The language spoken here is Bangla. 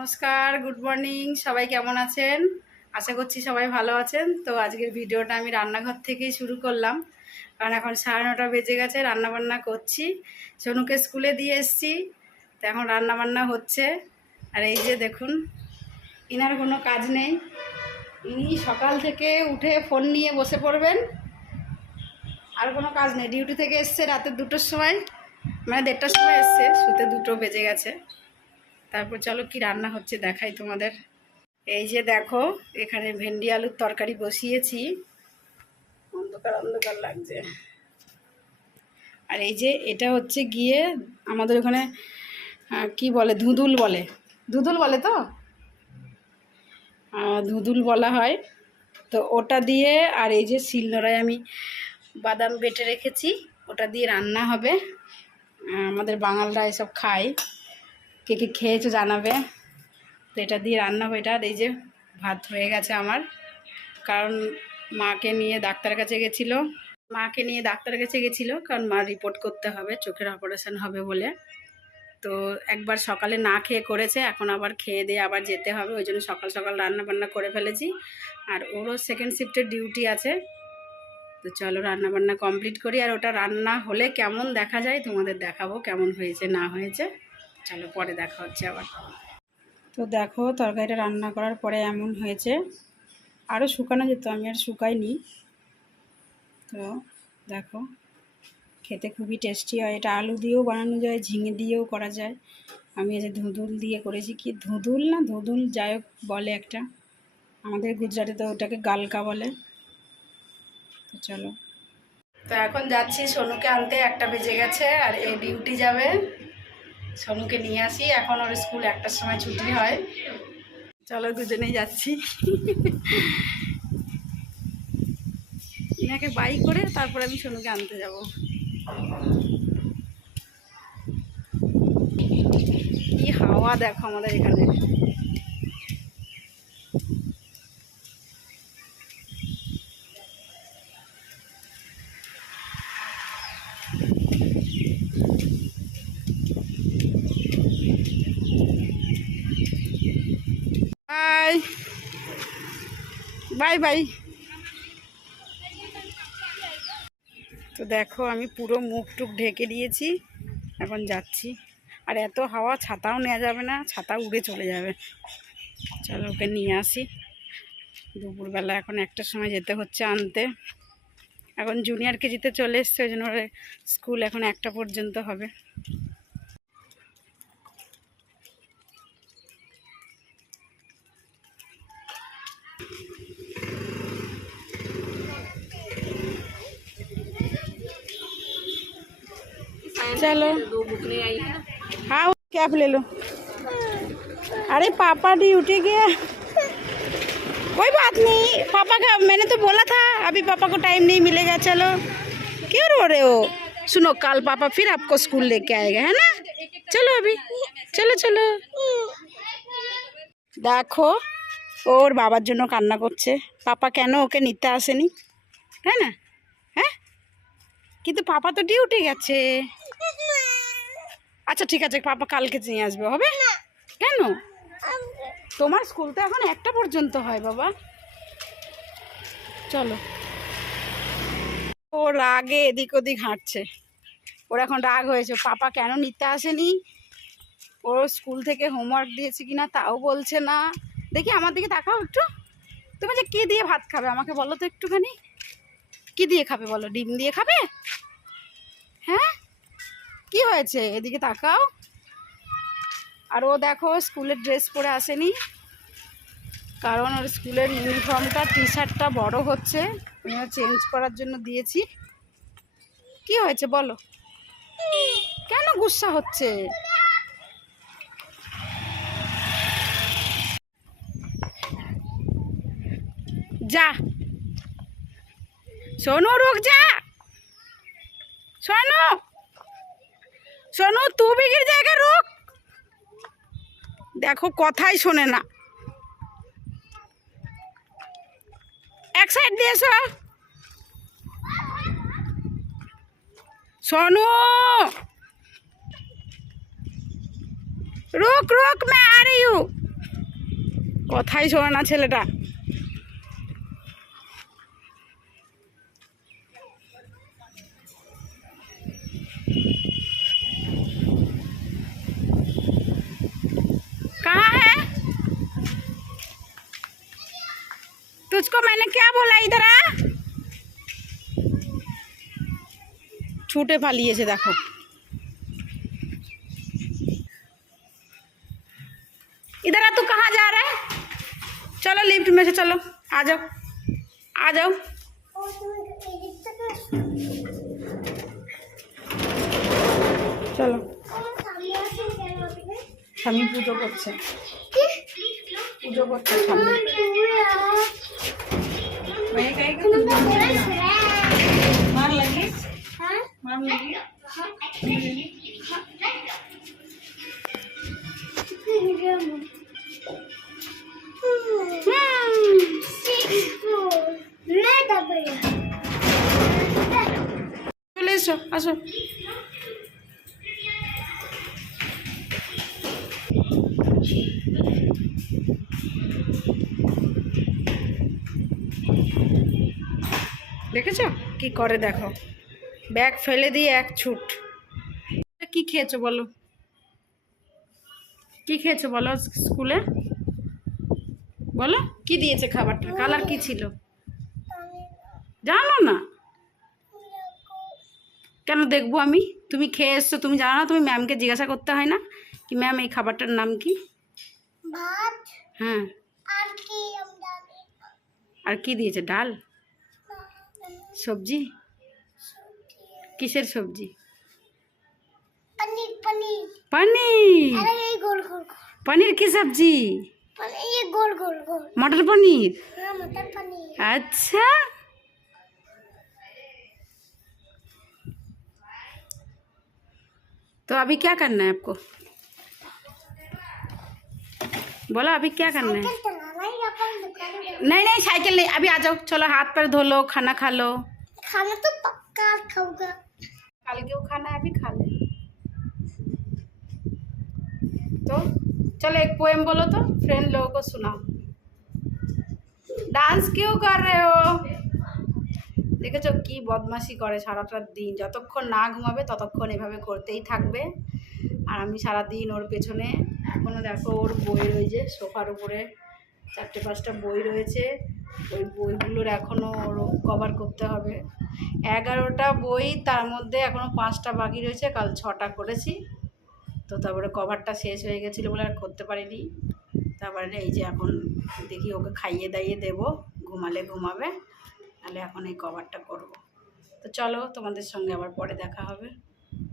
নমস্কার গুড মর্নিং সবাই কেমন আছেন? আশা করছি সবাই ভালো আছেন। তো আজকের ভিডিওটা আমি রান্নাঘর থেকেই শুরু করলাম। কারণ এখন সাড়ে নটা বেজে গেছে, রান্নাবান্না করছি। সোনুকে স্কুলে দিয়ে এসছি, তো এখন রান্নাবান্না হচ্ছে। আর এই যে দেখুন, ইনার কোনো কাজ নেই। ইনি সকাল থেকে উঠে ফোন নিয়ে বসে পড়বেন। আর কোনো কাজ নেই। ডিউটি থেকে এসছে রাতের দুটোর সময় মানে দেড়টার সময় এসছে, শুতে দুটো বেজে গেছে। তারপর চলো কি রান্না হচ্ছে দেখাই তোমাদের। এই যে দেখো, এখানে ভেন্ডি আলুর তরকারি বসিয়েছি। অন্ধকার অন্ধকার লাগছে। আর এই যে এটা হচ্ছে গিয়ে আমাদের ওখানে কি বলে, ধুঁদুল বলে। ধুঁদুল বলে তো? ধুঁদুল বলা হয়। তো ওটা দিয়ে, আর এই যে শিলনোড়ায় আমি বাদাম বেটে রেখেছি। ওটা দিয়ে রান্না হবে। আমাদের বাঙালরা এসব খায়। কে কে খেয়েছো জানাবে। তো এটা দিয়ে রান্না হবে। এটা এই যে ভাত হয়ে গেছে আমার। কারণ মাকে নিয়ে ডাক্তারের কাছে গেছিল। মাকে নিয়ে ডাক্তারের কাছে গেছিল। কারণ মা রিপোর্ট করতে হবে, চোখের অপারেশন হবে বলে। তো একবার সকালে না খেয়ে করেছে, এখন আবার খেয়ে দিয়ে আবার যেতে হবে। ওই জন্য সকাল সকাল রান্না বান্না করে ফেলেছি। আর ওরও সেকেন্ড শিফটের ডিউটি আছে। তো চলো রান্না বান্না কমপ্লিট করি। আর ওটা রান্না হলে কেমন দেখা যায় তোমাদের দেখাবো, কেমন হয়েছে না হয়েছে। চলো পরে দেখা হচ্ছে আবার। তো দেখো তরকারিটা রান্না করার পরে এমন হয়েছে আরও শুকানো যেত আমি আর শুকাইনি। তো দেখো খেতে খুবই টেস্টি হয়। এটা আলু দিয়েও বানানো যায় ঝিঙে দিয়েও করা যায়। আমি এই যে ধুঁদুল দিয়ে করেছি কি ধুঁদুল না? ধুঁদুল যাই হোক বলে একটা। আমাদের গুজরাটে তো ওটাকে গালকা বলে। তো চলো। তো এখন যাচ্ছি সোনুকে আনতে একটা বেজে গেছে আর এই ডিউটি যাবে। সোনুকে নিয়ে আসি। এখন ওর স্কুল একটার সময় ছুটি হয়। চলো দুজনেই যাচ্ছি। ইনাকে বাই করে তারপরে আমি সোনুকে আনতে যাব। কি হাওয়া দেখো আমাদের এখানে বাই বাই বাই। তো দেখো, আমি পুরো মুখ টুক ঢেকে দিয়েছি, এখন যাচ্ছি। আর এত হাওয়া, ছাতাও নেওয়া যাবে না, ছাতা উড়ে চলে যাবে। চলো, ওকে নিয়ে আসি। দুপুরবেলা এখন একটা সময় যেতে হচ্ছে আনতে। এখন জুনিয়র কেজিতে চলে এসছে, ওই জন্য স্কুল এখন একটা পর্যন্ত হবে। चलो हाँ वो कैप ले लो अरे पापा ड्यूटी गया कोई बात नहीं पापा का मैंने तो बोला था अभी पापा को टाइम नहीं मिलेगा चलो क्यों रो रहे हो सुनो कल पापा फिर आपको स्कूल लेके आएगा है ना चलो अभी चलो चलो দেখো ওর বাবার জন্য কান্না করছে পাপা কেন ওকে নিতে আসেনি তাই না হ্যাঁ কিন্তু পাপা তো ডিউটি গেছে আচ্ছা ঠিক আছে পাপা কালকে নিয়ে আসবে হবে? কেন? তোমার স্কুল তো এখন একটা পর্যন্ত হয় বাবা। চলো। ও রাগে এদিক ওদিক হাঁটছে। ওর এখন রাগ হয়েছে। পাপা কেন নিতে আসেনি? ওর স্কুল থেকে হোমওয়ার্ক দিয়েছে কিনা তাও বলছে না। দেখি আমার দিকে তাকাও একটু। তুমি যে কী দিয়ে ভাত খাবে? আমাকে বলো তো একটুখানি। কি দিয়ে খাবে বলো? ডিম দিয়ে খাবে? হ্যাঁ? কি হয়েছে? এদিকে তাকাও। আর ও দেখো, স্কুলের ড্রেস পরে আসেনি। কারণ ওর স্কুলের ইউনিফর্মটা টি শার্টটা বড় হচ্ছে। আমিও চেঞ্জ করার জন্য দিয়েছি। কি হয়েছে বলো? কেন গুসা হচ্ছে? যা। শোনো রোগ যা শোনো শোনো তুমি কি জায়গা রোগ। দেখো, কথাই শোনে না। এক সাইড দিয়ে এসো। সোনু রুক রুক মে আর ইউ। কথাই শোনে না ছেলেটা। तुझको मैंने क्या बोला इधर आ ছুটে পালিয়েছে দেখো इधर आ तू कहाँ जा रहा है चलो लिफ्ट में से चलो आ जाओ आ जाओ চলো স্বামী পুজো করছে পুজো করছে স্বামী मैं कहीं का कुछ बोल रही हूँ। मार लगी मार लगी চলে এসো আসো দেখেছ? কি করে দেখো? ব্যাগ ফেলে দিয়ে এক ছুট। কি খেয়েছো বলো? কি খেয়েছো বলো স্কুলে? বলো কি দিয়েছে খাবারটা? কালার কি ছিল? জানো না। কেন দেখব আমি? তুমি খেয়ে এসছো তুমি জানো না তুমি ম্যামকে জিজ্ঞাসা করতে হয় না? কি ম্যাম এই খাবারটার নাম কি? ভাত হ্যাঁ। আর কি আমরা আর কি দিয়েছে ডাল সবজি কিসের সবজি पनीर पनीर पनीर अरे ये गोल गोल गोल पनीर की सब्जी पनीर ये गोल गोल गोल मटर पनीर हाँ मटर पनीर अच्छा तो अभी क्या करना है आपको बोलो अभी क्या करना है नहीं नहीं साइकिल नहीं अभी आ जाओ चलो हाथ पैर धो लो खाना खा लो खाना तो पक्का खाऊंगा कल क्यों खाना है अभी खा ले तो चलो एक पोएम बोलो तो फ्रेंड लोगों को सुनाओ ডান্স কেউ করে ও দেখেছো কি বদমাশি করে সারাটা দিন যতক্ষণ না ঘুমাবে ততক্ষণ এভাবে করতেই থাকবে আর আমি সারা দিন ওর পেছনে এখনও দেখো ওর বই রয়েছে সোফার উপরে চারটে পাঁচটা বই রয়েছে। ওই বইগুলোর এখনও কভার করতে হবে। এগারোটা বই তার মধ্যে এখনও পাঁচটা বাকি রয়েছে, কাল ছটা করেছি। তো তারপরে কভারটা শেষ হয়ে গেছিল বলে আর করতে পারিনি। তারপরে এই যে এখন দেখি ওকে খাইয়ে দাইয়ে দেবো, ঘুমালে ঘুমাবে তাহলে এখন এই কভারটা করব। তো চলো তোমাদের সঙ্গে আবার পরে দেখা হবে।